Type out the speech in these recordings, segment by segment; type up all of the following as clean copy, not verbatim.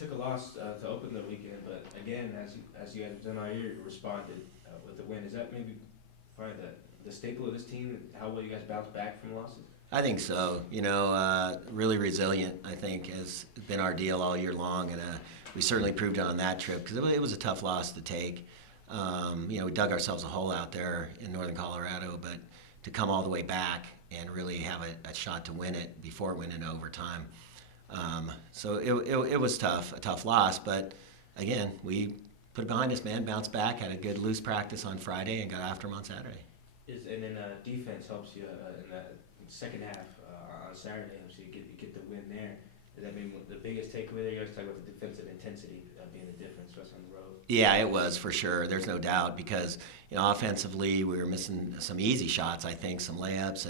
took a loss to open the weekend, but again, as you guys have done all year, you responded with the win. Is that maybe probably the staple of this team? How will you guys bounce back from losses? I think so. Really resilient, I think, has been our deal all year long. And we certainly proved it on that trip because it was a tough loss to take. We dug ourselves a hole out there in northern Colorado, but to come all the way back and really have a shot to win it before it went into overtime. So it was tough, a tough loss. But again, we put it behind us, man, bounced back, had a good loose practice on Friday, and got after them on Saturday. And then defense helps you in that second half on Saturday, so you get the win there. Does that mean the biggest takeaway there? You guys talk about the defensive intensity being the difference, especially on the road. Yeah, it was for sure. There's no doubt because offensively we were missing some easy shots. I think some layups,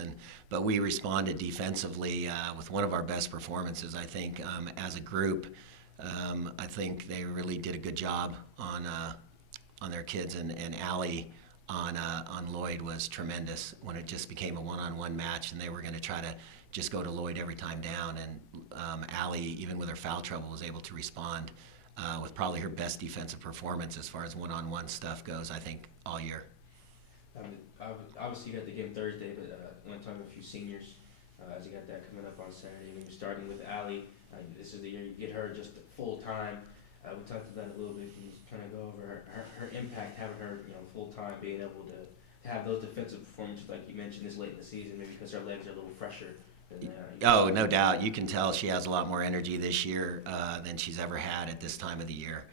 but we responded defensively with one of our best performances. I think as a group, I think they really did a good job on their kids, and Allie on Lloyd was tremendous when it just became a one-on-one match, and they were going to try to just go to Lloyd every time down. And Allie, even with her foul trouble, was able to respond with probably her best defensive performance as far as one-on-one stuff goes, I think, all year. Obviously, you got the game Thursday, but I want to talk about a few seniors as you got that coming up on Saturday. When you're starting with Allie, this is the year you get her just full time. We talked about that a little bit. Can you kind of go over her impact, having her full time, being able to have those defensive performances like you mentioned this late in the season, maybe because her legs are a little fresher. Oh, no doubt. You can tell she has a lot more energy this year than she's ever had at this time of the year.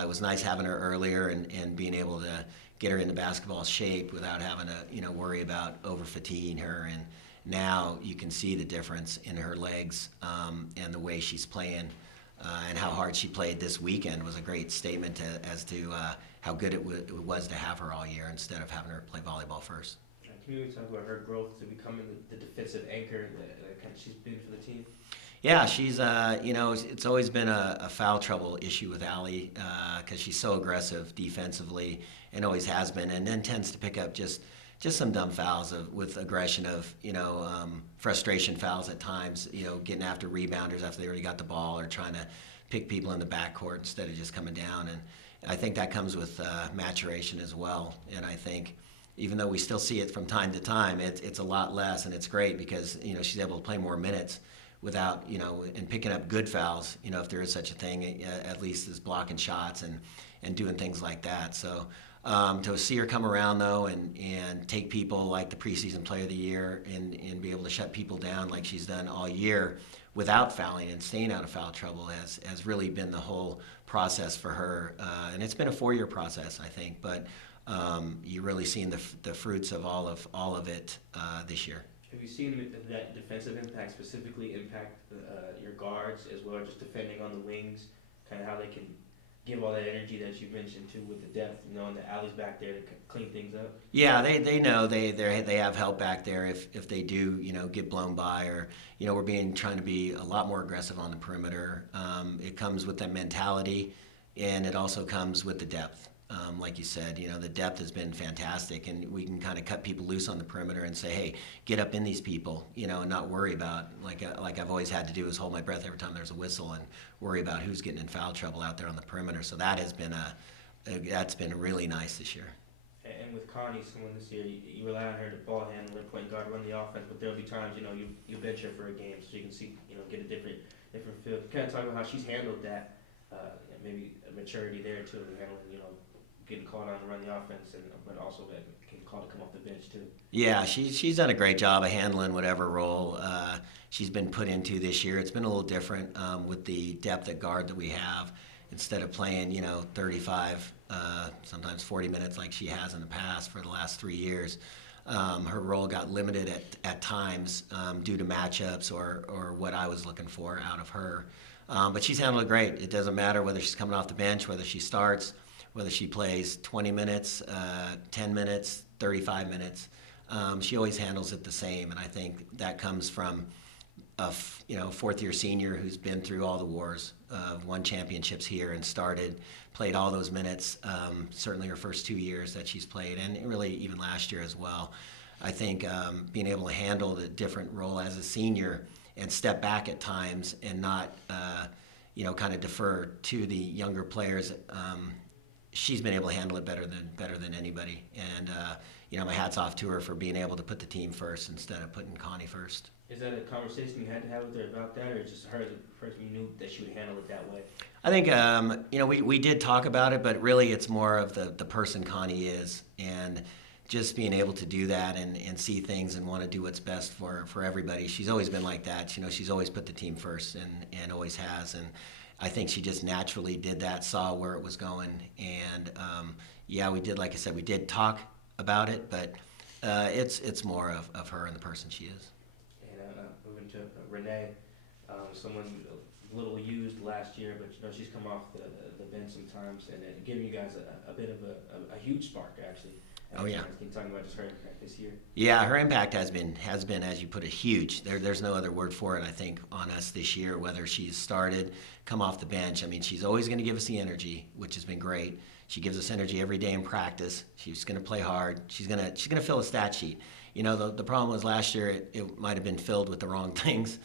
It was nice having her earlier and being able to get her into basketball shape without having to worry about over fatiguing her. And now you can see the difference in her legs and the way she's playing. And how hard she played this weekend was a great statement as to how good it was to have her all year instead of having her play volleyball first. Can you talk about her growth to becoming the defensive anchor that kind of she's been for the team? Yeah, she's it's always been a foul trouble issue with Allie because she's so aggressive defensively and always has been, and then tends to pick up just some dumb fouls with aggression of frustration fouls at times, getting after rebounders after they already got the ball or trying to pick people in the backcourt instead of just coming down. And I think that comes with maturation as well. And I think even though we still see it from time to time, it's a lot less, and it's great because she's able to play more minutes without and picking up good fouls, if there is such a thing, at least as blocking shots and doing things like that. So to see her come around though and take people like the preseason player of the year and be able to shut people down like she's done all year without fouling and staying out of foul trouble has really been the whole process for her. And it's been a 4-year process, I think, but you're really seeing the fruits of all of it this year. Have you seen that defensive impact specifically impact your guards as well, just defending on the wings, kind of how they can give all that energy that you mentioned too with the depth, knowing that Allie's back there to clean things up? Yeah, they know they have help back there if they do get blown by or we're trying to be a lot more aggressive on the perimeter. It comes with that mentality, and it also comes with the depth. Like you said, the depth has been fantastic, and we can kind of cut people loose on the perimeter and say, hey, get up in these people, and not worry about, like I've always had to do is hold my breath every time there's a whistle and worry about who's getting in foul trouble out there on the perimeter. So that has been that's been really nice this year. And with Connie, someone this year, you rely on her to ball handle, point guard, run the offense, but there'll be times, you bench her for a game so you can see, get a different feel. Kind of talk about how she's handled that, maybe a maturity there too, and handling, getting called on to run the offense, but also getting called to come off the bench too. Yeah, she's done a great job of handling whatever role she's been put into this year. It's been a little different with the depth at guard that we have. Instead of playing, 35, sometimes 40 minutes like she has in the past for the last 3 years, her role got limited at times due to matchups or what I was looking for out of her. But she's handled it great. It doesn't matter whether she's coming off the bench, whether she starts, whether she plays 20 minutes, 10 minutes, 35 minutes. She always handles it the same, and I think that comes from a fourth-year senior who's been through all the wars, won championships here and played all those minutes, certainly her first 2 years that she's played, and really even last year as well. I think being able to handle the different role as a senior and step back at times and not kind of defer to the younger players. She's been able to handle it better than anybody, and my hat's off to her for being able to put the team first instead of putting Connie first. Is that a conversation you had to have with her about that, or just her as a person you knew that she would handle it that way? I think we did talk about it, but really it's more of the person Connie is, and just being able to do that and see things and want to do what's best for everybody. She's always been like that. She's always put the team first and always has. And I think she just naturally did that, saw where it was going. And we did, like I said, we did talk about it, but it's more of her and the person she is. And moving to Renee, someone a little used last year, but she's come off the bench sometimes and giving you guys a bit of a huge spark, actually. Oh yeah. Can you talk about just her impact this year? Yeah, her impact has been, as you put it, huge. There's no other word for it, I think, on us this year, whether she's started, come off the bench. I mean, she's always going to give us the energy, which has been great. She gives us energy every day in practice. She's going to play hard. She's going to fill a stat sheet. The problem was last year it might have been filled with the wrong things.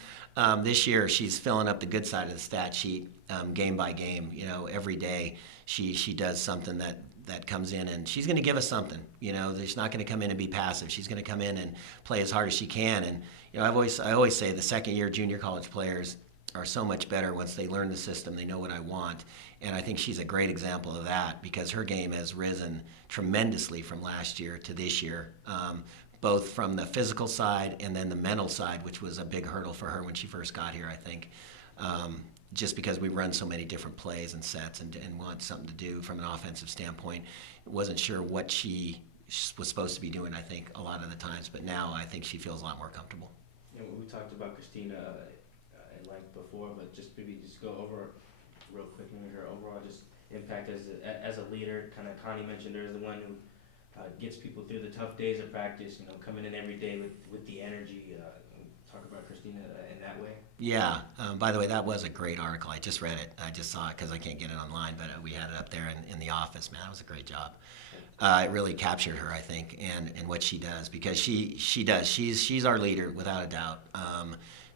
This year she's filling up the good side of the stat sheet game by game. Every day she does something that comes in, and she's going to give us something. She's not going to come in and be passive. She's going to come in and play as hard as she can. And I always say the second year junior college players are so much better once they learn the system. They know what I want, and I think she's a great example of that because her game has risen tremendously from last year to this year. Both from the physical side and then the mental side, which was a big hurdle for her when she first got here, I think. Just because we run so many different plays and sets and want something to do from an offensive standpoint, wasn't sure what she was supposed to be doing, I think, a lot of the times. But now I think she feels a lot more comfortable. We talked about Christina at length before, but just maybe just go over real quick her overall just impact as a leader. Kind of Connie mentioned her as the one who gets people through the tough days of practice, coming in every day with the energy. Talk about Christina in that way. Yeah. By the way, that was a great article. I just read it. I just saw it because I can't get it online, but we had it up there in the office. Man, that was a great job. It really captured her, I think, and what she does because she does. She's our leader without a doubt.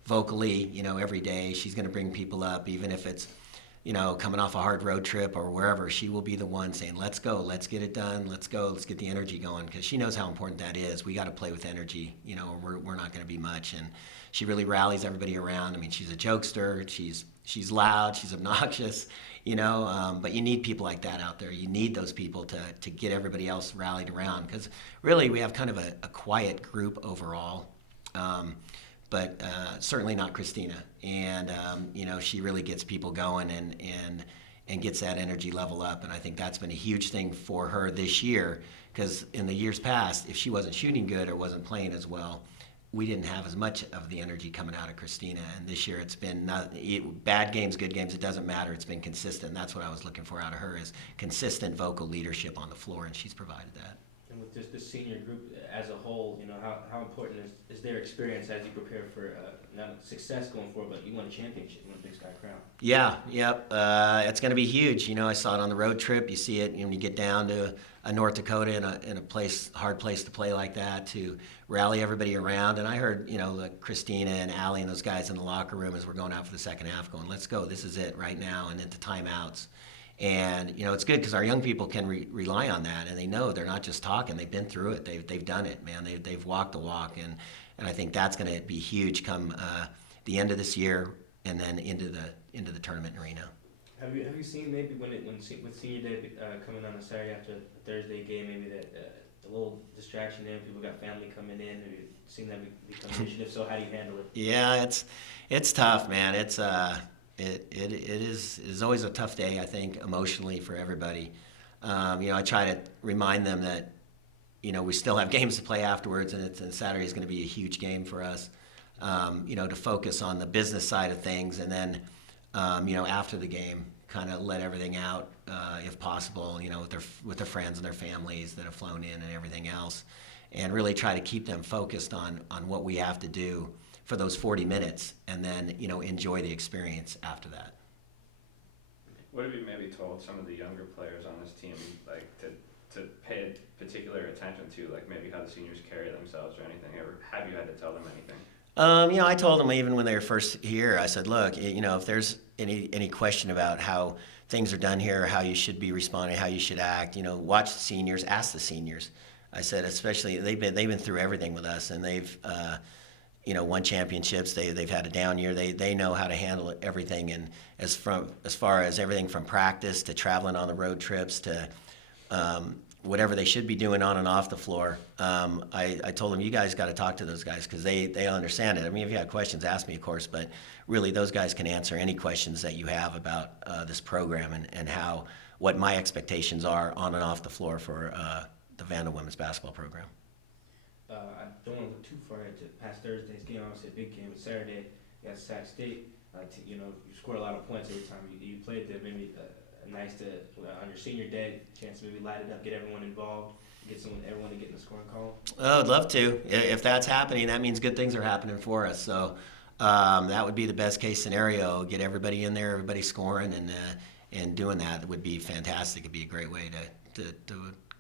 Vocally, every day she's going to bring people up, even if it's coming off a hard road trip or wherever. She will be the one saying, "Let's go, let's get it done, let's go, let's get the energy going," because she knows how important that is. We got to play with energy, or we're not going to be much. And she really rallies everybody around. I mean, she's a jokester. She's loud. She's obnoxious. But you need people like that out there. You need those people to get everybody else rallied around because really we have kind of a quiet group overall. But certainly not Christina. And she really gets people going and gets that energy level up. And I think that's been a huge thing for her this year because in the years past, if she wasn't shooting good or wasn't playing as well, we didn't have as much of the energy coming out of Christina. And this year it's been bad games, good games, it doesn't matter. It's been consistent. That's what I was looking for out of her is consistent vocal leadership on the floor, and she's provided that. And with this senior group as a whole, how important is their experience as you prepare for not success going forward, but you won a championship, you won a Big Sky Crown? Yeah, yep. It's going to be huge. I saw it on the road trip. You see it when you get down to North Dakota in a hard place to play like that, to rally everybody around. And I heard, like Christina and Allie and those guys in the locker room as we're going out for the second half going, "Let's go. This is it right now," and into timeouts. And it's good because our young people can rely on that, and they know they're not just talking; they've been through it. They've done it, man. They've walked the walk, and I think that's going to be huge come the end of this year, and then into the tournament in Reno. Have you seen maybe with senior day coming on a Saturday after a Thursday game, maybe that a little distraction there? People got family coming in. Have you seen that become an issue? If so, how do you handle it? Yeah, it's tough, man. It is always a tough day, I think, emotionally for everybody. I try to remind them that, we still have games to play afterwards, and Saturday is going to be a huge game for us. To focus on the business side of things, and then, after the game, kind of let everything out, if possible, with their friends and their families that have flown in and everything else, and really try to keep them focused on what we have to do for those 40 minutes, and then enjoy the experience after that. What have you maybe told some of the younger players on this team, like to pay particular attention to, like maybe how the seniors carry themselves or anything? Or have you had to tell them anything? I told them even when they were first here, I said, look, if there's any question about how things are done here, how you should be responding, how you should act, watch the seniors, ask the seniors. I said, especially they've been through everything with us, and they've won championships. They've had a down year. They know how to handle everything, and as far as everything from practice to traveling on the road trips to whatever they should be doing on and off the floor. I told them, you guys got to talk to those guys because they understand it. I mean, if you have questions, ask me, of course, but really those guys can answer any questions that you have about this program and what my expectations are on and off the floor for the Vandal women's basketball program. I don't want to look too far into past Thursday's game. Obviously, a big game. But Saturday, you got Sac State. You scored a lot of points every time you played there. Maybe nice to on your senior day, chance to maybe light it up, get everyone involved, get everyone to get in the scoring column. Oh, I'd love to. If that's happening, that means good things are happening for us. So that would be the best case scenario. Get everybody in there, everybody scoring, and doing that would be fantastic. It'd be a great way to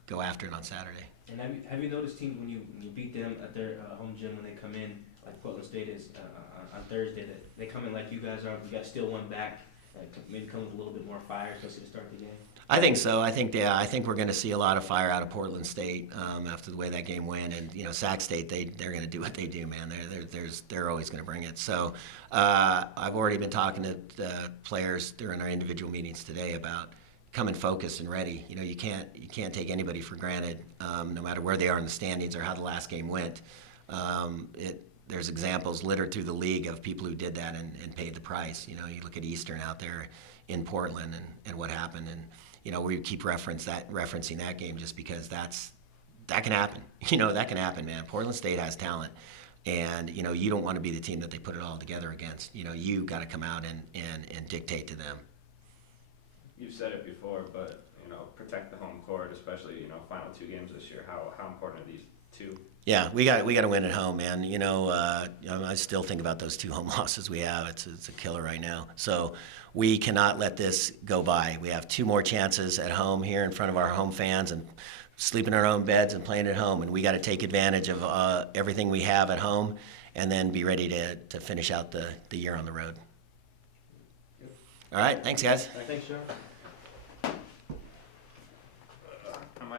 go after it on Saturday. And have you noticed teams when you beat them at their home gym when they come in, like Portland State is on Thursday, that they come in like you guys are, you got still one back, maybe come with a little bit more fire, especially to start the game? I think so. I think we're going to see a lot of fire out of Portland State after the way that game went, and Sac State they're going to do what they do, man. They're always going to bring it. So I've already been talking to the players during our individual meetings today about coming focused and ready. You can't take anybody for granted, no matter where they are in the standings or how the last game went. There's examples littered through the league of people who did that and paid the price. You look at Eastern out there in Portland and what happened, and we keep referencing that game just because that can happen. That can happen, man. Portland State has talent, and you don't want to be the team that they put it all together against. You got to come out and dictate to them. You've said it before, but protect the home court, especially final two games this year. How important are these two? Yeah, we got to win at home, man. I still think about those 2 home losses we have. It's a killer right now. So we cannot let this go by. We have 2 more chances at home here in front of our home fans and sleeping in our own beds and playing at home. And we got to take advantage of everything we have at home and then be ready to finish out the year on the road. All right, thanks, guys. Thanks, Sean.